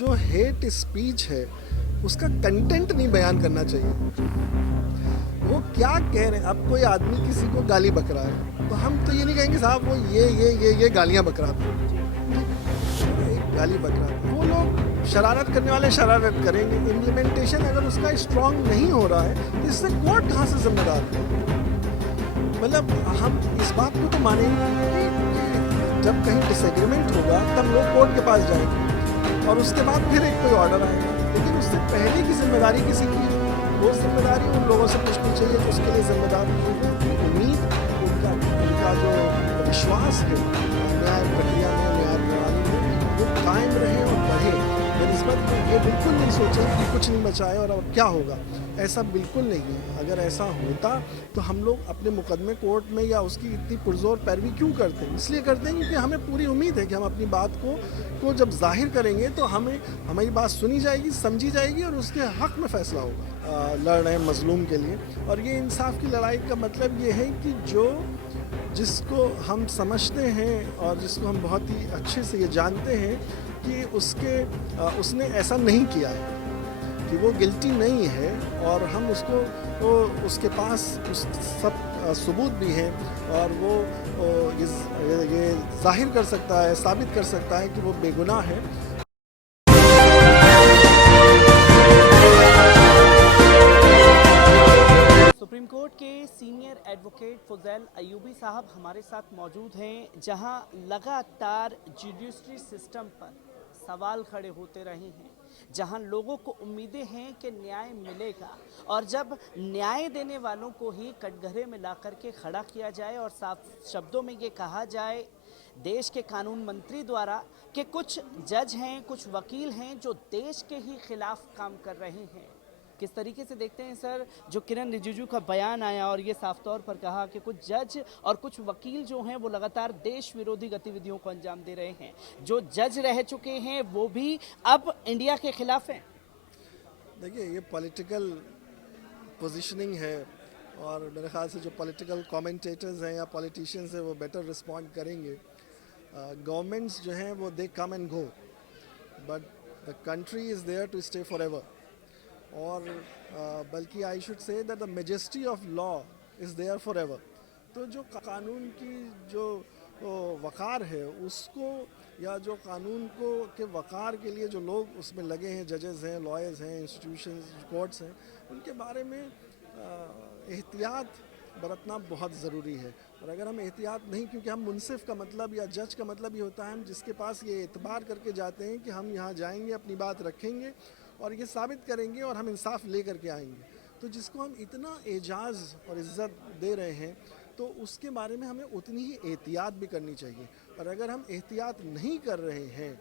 जो hate speech है उसका कंटेंट नहीं बयान करना चाहिए। वो क्या कह रहे हैं, अब कोई आदमी किसी को गाली बक रहा है तो हम तो ये नहीं कहेंगे साहब वो ये गालियां बक रहा था, एक गाली बक रहा था। वो लोग शरारत करने वाले शरारत करेंगे, इम्प्लीमेंटेशन अगर उसका स्ट्रांग नहीं हो रहा है तो इससे कोर्ट कहाँ से जिम्मेदार है। मतलब हम इस बात को तो मानेंगे कि जब कहीं डिसएग्रीमेंट होगा तब लोग कोर्ट के पास जाएंगे और उसके बाद फिर एक कोई ऑर्डर आएगा, लेकिन उससे पहले की जिम्मेदारी किसी की, वो जिम्मेदारी उन लोगों से पूछनी चाहिए जो उसके लिए जिम्मेदार है। उम्मीद, उनका जो विश्वास है न्याय प्रक्रिया में, न्याय प्रणाली में, वो कायम रहे और बढ़े। बनस्बत ये बिल्कुल नहीं सोचे कि कुछ नहीं बचाए और अब क्या होगा, ऐसा बिल्कुल नहीं है। अगर ऐसा होता तो हम लोग अपने मुकदमे कोर्ट में या उसकी इतनी पुरजोर पैरवी क्यों करते हैं? इसलिए करते हैं क्योंकि हमें पूरी उम्मीद है कि हम अपनी बात को जब जाहिर करेंगे तो हमारी बात सुनी जाएगी, समझी जाएगी और उसके हक में फैसला होगा। लड़ रहे हैं मजलूम के लिए, और ये इंसाफ की लड़ाई का मतलब ये है कि जिसको हम समझते हैं और जिसको हम बहुत ही अच्छे से ये जानते हैं कि उसने ऐसा नहीं किया है, कि वो गिल्टी नहीं है, और हम उसके पास उस सब सबूत भी हैं और वो ये जाहिर कर सकता है, साबित कर सकता है कि वो बेगुनाह है। सुप्रीम कोर्ट के सीनियर एडवोकेट फुजैल अयूबी साहब हमारे साथ मौजूद हैं, जहां लगातार जुडिशरी सिस्टम पर सवाल खड़े होते रहे हैं, जहां लोगों को उम्मीदें हैं कि न्याय मिलेगा, और जब न्याय देने वालों को ही कटघरे में ला करके खड़ा किया जाए और साफ शब्दों में ये कहा जाए देश के कानून मंत्री द्वारा कि कुछ जज हैं, कुछ वकील हैं जो देश के ही खिलाफ काम कर रहे हैं। किस तरीके से देखते हैं सर जो किरण रिजिजू का बयान आया और ये साफ तौर पर कहा कि कुछ जज और कुछ वकील जो हैं वो लगातार देश विरोधी गतिविधियों को अंजाम दे रहे हैं, जो जज रह चुके हैं वो भी अब इंडिया के खिलाफ हैं। देखिए, ये पॉलिटिकल पोजीशनिंग है, और मेरे ख्याल से जो पॉलिटिकल कमेंटेटर्स हैं या पॉलिटिशियंस हैं वो बेटर रिस्पॉन्ड करेंगे। गवर्नमेंट्स जो हैं वो they come and go, but the country is there to stay for ever. और बल्कि I should say that the majesty of law is there for ever. तो जो कानून की जो वक़ार है उसको, या जो कानून को के वक़ार के लिए जो लोग उसमें लगे हैं, जजेस हैं, लॉयर्स हैं, इंस्टीट्यूशंस, कोर्ट्स हैं, उनके बारे में एहतियात बरतना बहुत ज़रूरी है। और अगर हम एहतियात नहीं, क्योंकि हम मुनसिफ का मतलब या जज का मतलब ये होता है हम जिसके पास ये एतबार करके जाते हैं कि हम यहाँ जाएंगे, अपनी बात रखेंगे और ये साबित करेंगे और हम इंसाफ ले करके आएंगे। तो जिसको हम इतना एजाज़ और इज़्ज़त दे रहे हैं तो उसके बारे में हमें उतनी ही एहतियात भी करनी चाहिए। और अगर हम एहतियात नहीं कर रहे हैं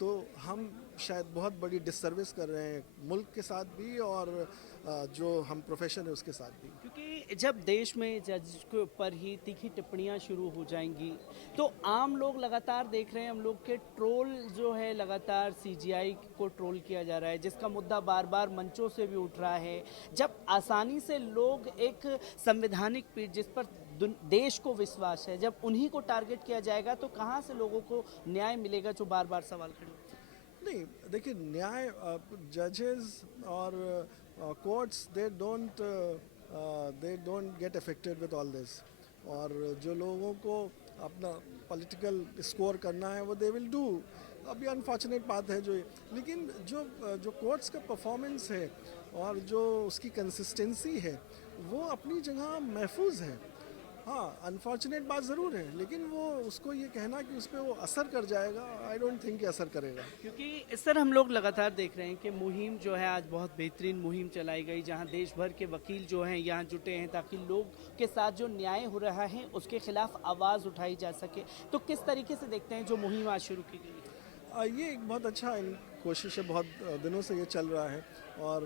तो हम शायद बहुत बड़ी डिससर्विस कर रहे हैं मुल्क के साथ भी और जो हम प्रोफेशन है उसके साथ भी। क्योंकि जब देश में जज के ऊपर ही तीखी टिप्पणियां शुरू हो जाएंगी तो आम लोग लगातार देख रहे हैं, हम लोग के ट्रोल जो है लगातार सीजीआई को ट्रोल किया जा रहा है, जिसका मुद्दा बार बार मंचों से भी उठ रहा है। जब आसानी से लोग एक संवैधानिक पीठ जिस पर देश को विश्वास है, जब उन्हीं को टारगेट किया जाएगा तो कहाँ से लोगों को न्याय मिलेगा, जो बार बार सवाल खड़े होते हैं। नहीं, देखिए, न्याय, जजेस और courts they don't get affected with all this. और जो लोगों को अपना पॉलिटिकल स्कोर करना है वो दे विल डू। अभी अनफॉर्चुनेट बात है जो, लेकिन जो कोर्ट्स का परफॉर्मेंस है और जो उसकी कंसिस्टेंसी है वो अपनी जगह महफूज है। हाँ, अनफॉर्चुनेट बात ज़रूर है, लेकिन वो उसको ये कहना कि उस पर वो असर कर जाएगा, आई डोंट थिंक कि असर करेगा। क्योंकि सर हम लोग लगातार देख रहे हैं कि मुहिम जो है आज बहुत बेहतरीन मुहिम चलाई गई, जहां देश भर के वकील जो हैं यहाँ जुटे हैं ताकि लोग के साथ जो न्याय हो रहा है उसके खिलाफ आवाज़ उठाई जा सके। तो किस तरीके से देखते हैं जो मुहिम आज शुरू की गई है? ये एक बहुत अच्छा कोशिश है, बहुत दिनों से ये चल रहा है, और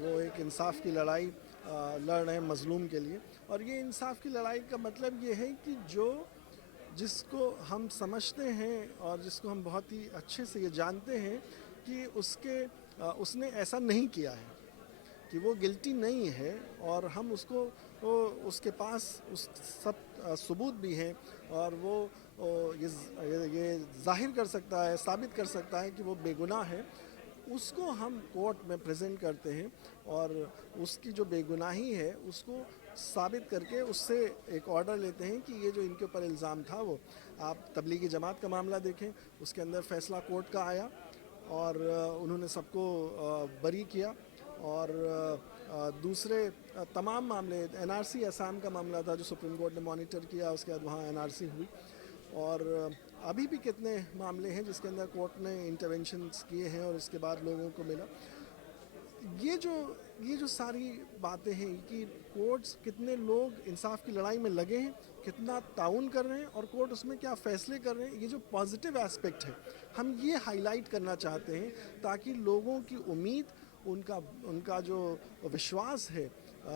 वो एक इंसाफ की लड़ाई लड़ रहे हैं मजलूम के लिए। और ये इंसाफ की लड़ाई का मतलब ये है कि जिसको हम समझते हैं और जिसको हम बहुत ही अच्छे से ये जानते हैं कि उसने ऐसा नहीं किया है, कि वो गिल्टी नहीं है, और हम उसके पास उस सब सबूत भी हैं, और वो ये जाहिर कर सकता है, साबित कर सकता है कि वो बेगुनाह है, उसको हम कोर्ट में प्रेजेंट करते हैं और उसकी जो बेगुनाही है उसको साबित करके उससे एक ऑर्डर लेते हैं कि ये जो इनके ऊपर इल्ज़ाम था वो, आप तबलीगी जमात का मामला देखें, उसके अंदर फैसला कोर्ट का आया और उन्होंने सबको बरी किया। और दूसरे तमाम मामले, एनआरसी असम का मामला था जो सुप्रीम कोर्ट ने मॉनिटर किया, उसके बाद वहाँ एनआरसी हुई। और अभी भी कितने मामले हैं जिसके अंदर कोर्ट ने इंटरवेंशंस किए हैं और उसके बाद लोगों को मिला। ये जो सारी बातें हैं कि कोर्ट्स, कितने लोग इंसाफ की लड़ाई में लगे हैं, कितना ताउन कर रहे हैं और कोर्ट उसमें क्या फ़ैसले कर रहे हैं, ये जो पॉजिटिव एस्पेक्ट है हम ये हाईलाइट करना चाहते हैं ताकि लोगों की उम्मीद, उनका जो विश्वास है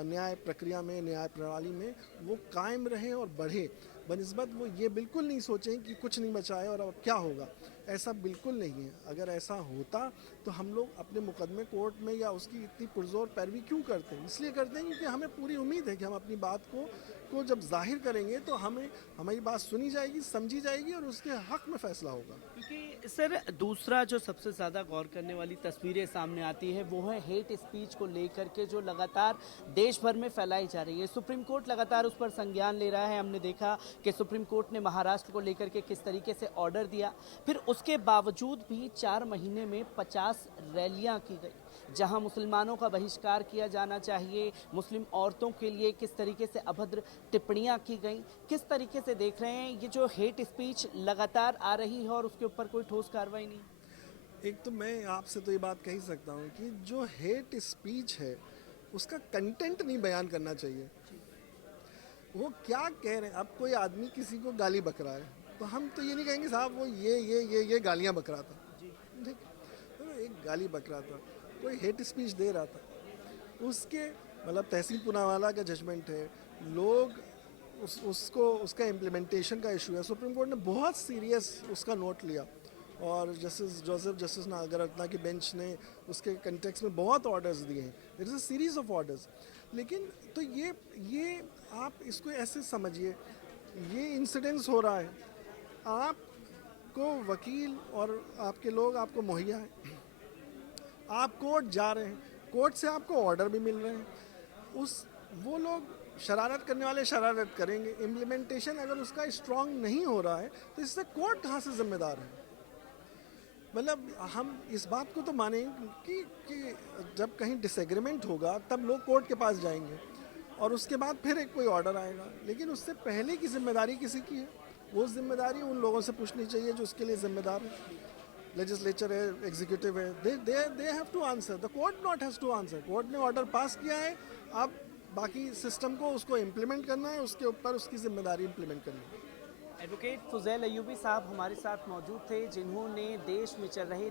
न्याय प्रक्रिया में, न्याय प्रणाली में, वो कायम रहे और बढ़े। बनिस्बत वो ये बिल्कुल नहीं सोचें कि कुछ नहीं बचा है और अब क्या होगा, ऐसा बिल्कुल नहीं है। अगर ऐसा होता तो हम लोग अपने मुकदमे कोर्ट में या उसकी इतनी पुरजोर पैरवी क्यों करते हैं? इसलिए करते हैं क्योंकि हमें पूरी उम्मीद है कि हम अपनी बात को जब जाहिर करेंगे तो हमारी बात सुनी जाएगी, समझी जाएगी और उसके हक में फैसला होगा। क्योंकि सर दूसरा जो सबसे ज़्यादा गौर करने वाली तस्वीरें सामने आती है वो है हेट स्पीच को लेकर के जो लगातार देश भर में फैलाई जा रही है। सुप्रीम कोर्ट लगातार उस पर संज्ञान ले रहा है। हमने देखा कि सुप्रीम कोर्ट ने महाराष्ट्र को लेकर के किस तरीके से ऑर्डर दिया, फिर उसके बावजूद भी 4 महीने में 50 रैलियां की गई जहां मुसलमानों का बहिष्कार किया जाना चाहिए, मुस्लिम औरतों के लिए किस तरीके से अभद्र टिप्पणियां की गई। किस तरीके से देख रहे हैं ये जो हेट स्पीच लगातार आ रही है और उसके ऊपर कोई ठोस कार्रवाई नहीं? एक तो मैं आपसे तो ये बात कह ही सकता हूँ कि जो हेट स्पीच है उसका कंटेंट नहीं बयान करना चाहिए। वो क्या कह रहे हैं, अब कोई आदमी किसी को गाली बक रहा है तो हम तो ये नहीं कहेंगे साहब वो ये गालियाँ बक रहा था। ठीक, तो एक गाली बक रहा था, कोई हेट स्पीच दे रहा था, उसके मतलब तहसील पूनावाला का जजमेंट है, लोग उसका इम्प्लीमेंटेशन का इशू है। सुप्रीम कोर्ट ने बहुत सीरियस उसका नोट लिया और जस्टिस नागरत्ना की बेंच ने उसके कंटेक्स्ट में बहुत ऑर्डर्स दिए हैं। There is a series of orders. लेकिन तो ये आप इसको ऐसे समझिए, ये इंसिडेंस हो रहा है, आपको वकील और आपके लोग आपको मुहैया हैं, आप कोर्ट जा रहे हैं, कोर्ट से आपको ऑर्डर भी मिल रहे हैं, वो लोग शरारत करने वाले शरारत करेंगे। इम्प्लीमेंटेशन अगर उसका स्ट्रांग नहीं हो रहा है तो इससे कोर्ट कहाँ से जिम्मेदार है? मतलब हम इस बात को तो मानें कि जब कहीं डिसएग्रीमेंट होगा तब लोग कोर्ट के पास जाएंगे और उसके बाद फिर एक कोई ऑर्डर आएगा, लेकिन उससे पहले की जिम्मेदारी किसी की है? वो जिम्मेदारी उन लोगों से पूछनी चाहिए जो उसके लिए जिम्मेदार है। लेजिस्लेचर है, एग्जीक्यूटिव है, they have to answer, the court not has to answer. Court ने ऑर्डर पास किया है, अब बाकी सिस्टम को उसको इम्प्लीमेंट करना है, उसके ऊपर उसकी जिम्मेदारी इम्प्लीमेंट करनी है। एडवोकेट फुजैल अयूबी साहब हमारे साथ मौजूद थे जिन्होंने देश में चल रहे